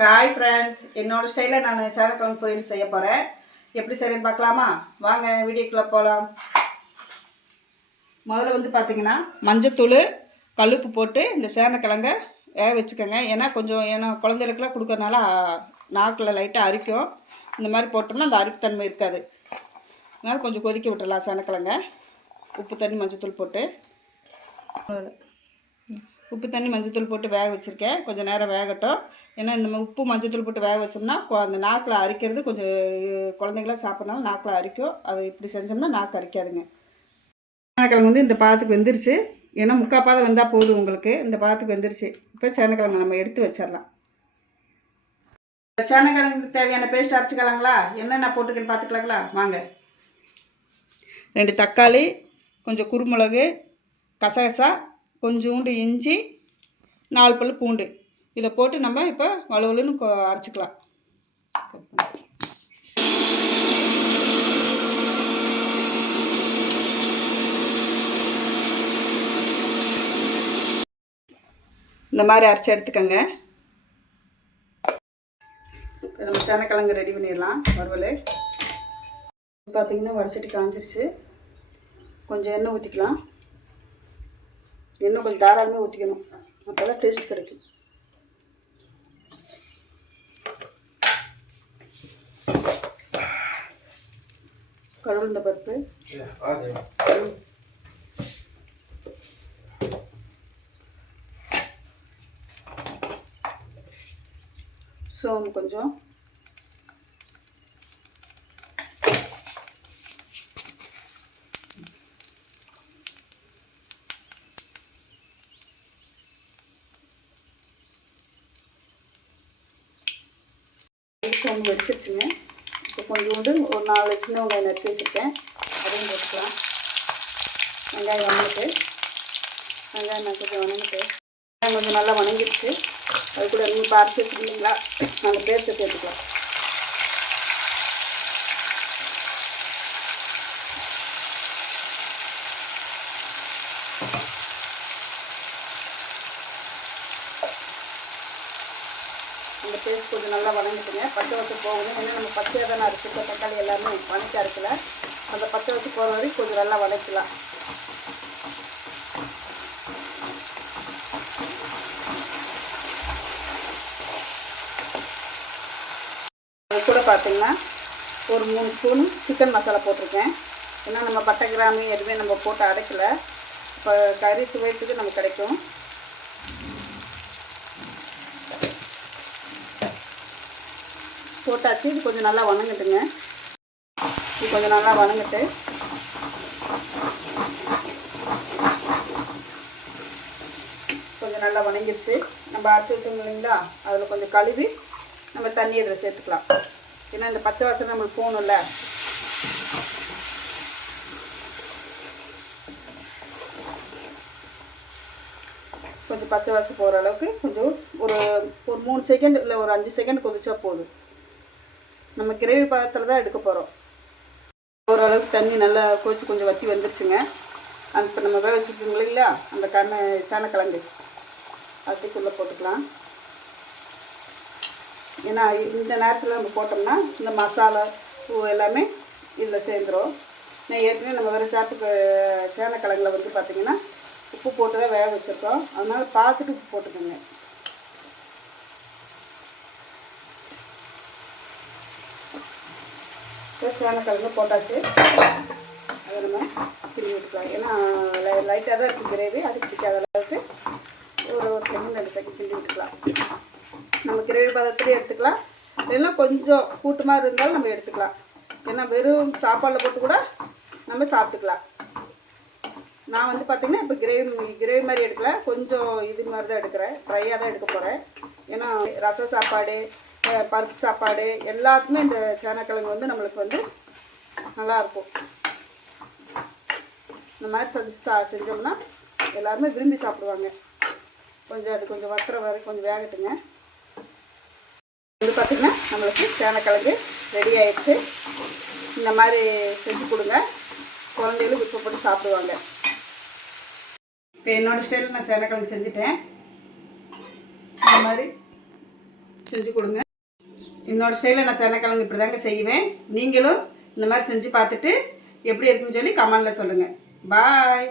Hi friends, என்னோடய ஸ்டைலில் நான் சேனக்கிழங்கு பொரியல் செய்ய போகிறேன். எப்படி செய்யணும்னு பார்க்கலாமா? வாங்க வீடியோக்குள்ளே போகலாம். முதல்ல வந்து பார்த்திங்கன்னா மஞ்சத்தூள் கல்லுப்பு போட்டு இந்த சேனக்கிழங்கை வேக வச்சுக்கோங்க. ஏன்னா குழந்தைகளுக்குலாம் கொடுக்கறனால நாக்கில் லைட்டாக அரிக்கும். இந்த மாதிரி போட்டோம்னா அந்த அரிப்புத்தன்மை இருக்காது. அதனால் கொஞ்சம் கொதிக்க விட்டுடலாம் சேனக்கிழங்கை. உப்பு தண்ணி மஞ்சத்தூள் போட்டு மஞ்சத்தூள் போட்டு வேக வச்சுருக்கேன். கொஞ்சம் நேரம் வேகட்டும். ஏன்னா இந்த உப்பு மஞ்சத்தூள் போட்டு வேக வச்சோம்னா அந்த நாக்கில் அரிக்கிறது கொஞ்சம் குழந்தைங்களாம் சாப்பிட்றனால நாக்கில் அரிக்கும். அது இப்படி செஞ்சோம்னா நாக்கு அரிக்காதுங்க. சேனக்கிழங்கு வந்து இந்த பாத்துக்கு வெந்துருச்சு. ஏன்னா முக்கால் பாதம் வெந்தால் போதும் உங்களுக்கு. இந்த பாத்துக்கு வெந்துருச்சு. இப்போ சேனக்கிழங்கு நம்ம எடுத்து வச்சிடலாம். சேனக்கிழங்குக்கு தேவையான பேஸ்ட் அரைச்சிக்கலாங்களா? என்னென்ன போட்டுக்கன்னு பார்த்துக்கலாங்களா? வாங்க. 2 தக்காளி, கொஞ்சம் குருமிளகு, கசகசா, கொஞ்சோண்டு இஞ்சி, 4 பல் பூண்டு, இதை போட்டு நம்ம இப்போ வலுவலுன்னு அரைச்சிக்கலாம். இந்த மாதிரி அரைச்சி எடுத்துக்கோங்க. நம்ம சேனக்கிழங்கு ரெடி பண்ணிடலாம். வறுவல் பார்த்திங்கன்னா வடிச்சிட்டு காஞ்சிருச்சு. கொஞ்சம் எண்ணெய் ஊற்றிக்கலாம். எண்ணெய் கொஞ்சம் தாராளமாக ஊற்றிக்கணும், அப்போ தான் டேஸ்ட் கிடைக்கும். கருவேப்பிலை பருப்பு, சோம்பு கொஞ்சம், சோம்பு வச்சிருச்சுங்க. இப்போ கொஞ்சோண்டு ஒரு 4 சின்ன வெங்காயம் நறுக்கி வச்சுருக்கேன், அதையும் போட்டுக்கலாம். வெங்காயம் வணங்கிட்டு வெங்காயம் கொஞ்சம் வணங்கிட்டு வெங்காயம் கொஞ்சம் நல்லா வணங்கிடுச்சு. அது கூட நீங்கள் அரைச்சி வச்சுருந்தீங்களா அந்த பேஸ்ட்டை சேர்த்துக்கலாம். அந்த பேஸ்ட் கொஞ்சம் நல்லா வணங்கிட்டுங்க. பச்சை வச்சு போகணும். ஏன்னா நம்ம பச்சையாக தானே அரைச்சிருக்க தக்காளி எல்லாமே வணக்கி அரைக்கல. அந்த பச்சை வச்சு போகிற வரைக்கும் கொஞ்சம் நல்லா வதக்கலாம். அது கூட பார்த்திங்கன்னா ஒரு 3 ஸ்பூன் சிக்கன் மசாலா போட்டிருக்கேன். ஏன்னா நம்ம பட்டை கிராம்பு எதுவுமே நம்ம போட்டு அரைக்கலை. இப்போ கறி சுவைத்துக்கு நமக்கு கிடைக்கும். போட்டாச்சு. இது கொஞ்சம் நல்லா வணங்கட்டுங்க. இது கொஞ்சம் நல்லா வணங்கிட்டு கொஞ்சம் நல்லா வணங்கிடுச்சு. நம்ம அரைச்சி வச்சோம் இல்லைங்களா, அதில் கொஞ்சம் கழுவி நம்ம தண்ணி இதில் சேர்த்துக்கலாம். ஏன்னா இந்த பச்சை வாசனை நம்மளுக்கு போகணும்ல. கொஞ்சம் பச்சை வாசனை போகிற அளவுக்கு கொஞ்சம் ஒரு 3 செகண்ட் இல்லை ஒரு 5 செகண்ட் கொதிச்சா போதும். நம்ம கிரேவி பாத்திரத்தில் தான் எடுக்க போகிறோம். ஓரளவுக்கு தண்ணி நல்லா கொதிச்சு கொஞ்சம் வற்றி வந்துருச்சுங்க. அந்த இப்போ நம்ம வேக வச்சுருக்கோம் இல்லைங்களா, அந்த சேனக்கிழங்கு அதுக்குள்ளே போட்டுக்கலாம். ஏன்னா இந்த நேரத்தில் நம்ம போட்டோம்னா இந்த மசாலா பூ எல்லாமே இதில் சேர்ந்துடும். நான் ஏற்கனவே நம்ம வேறு சேனக்கிழங்குல வந்து பார்த்திங்கன்னா உப்பு போட்டு தான் வேக வச்சுருக்கோம். அதனால் பார்த்துட்டு உப்பு போட்டுக்கோங்க. சேனக்கிழங்கு போட்டாச்சு. அதை நம்ம கிண்டி விட்டுக்கலாம். ஏன்னா லைட்டாக தான் இருக்குது கிரேவி, அதுக்கு பிடிக்காத அளவுக்கு ஒரு செகண்ட் 2 செகண்ட் கிண்டி விட்டுக்கலாம். நம்ம கிரேவி பதத்துலேயே எடுத்துக்கலாம். இல்லைன்னா கொஞ்சம் கூட்டமாக இருந்தாலும் நம்ம எடுத்துக்கலாம். ஏன்னா வெறும் சாப்பாடில் போட்டு கூட நம்ம சாப்பிட்டுக்கலாம். நான் வந்து பார்த்திங்கன்னா இப்போ கிரேவி மாதிரி எடுக்கல, கொஞ்சம் இது மாதிரி தான் எடுக்கிறேன். ட்ரையாக தான் எடுக்க போகிறேன். ஏன்னா ரச சாப்பாடு, பருப்பு சாப்பாடு எல்லாத்துக்குமே இந்த சேனக்கிழங்கு வந்து நம்மளுக்கு வந்து நல்லாயிருக்கும். இந்த மாதிரி செஞ்சோம்னா எல்லாருமே விரும்பி சாப்பிடுவாங்க. அது கொஞ்சம் வத்துற வரைக்கும் கொஞ்சம் வேகட்டுங்க. வந்து பார்த்திங்கன்னா நம்மளுக்கு சேனக்கிழங்கு ரெடி ஆகிடுச்சு. இந்த மாதிரி செஞ்சு கொடுங்க, குழந்தைகளும் விருப்பப்பட்டு சாப்பிடுவாங்க. இப்போ என்னோடய ஸ்டைலில் நான் சேனக்கிழங்கு செஞ்சுட்டேன். இந்த மாதிரி செஞ்சு கொடுங்க. என்னோடய ஸ்டைலில் நான் சேனக்கிழங்கு இப்படி தாங்க செய்வேன். நீங்களும் இந்த மாதிரி செஞ்சு பார்த்துட்டு எப்படி இருக்குன்னு சொல்லி கமெண்டில் சொல்லுங்கள். பாய்.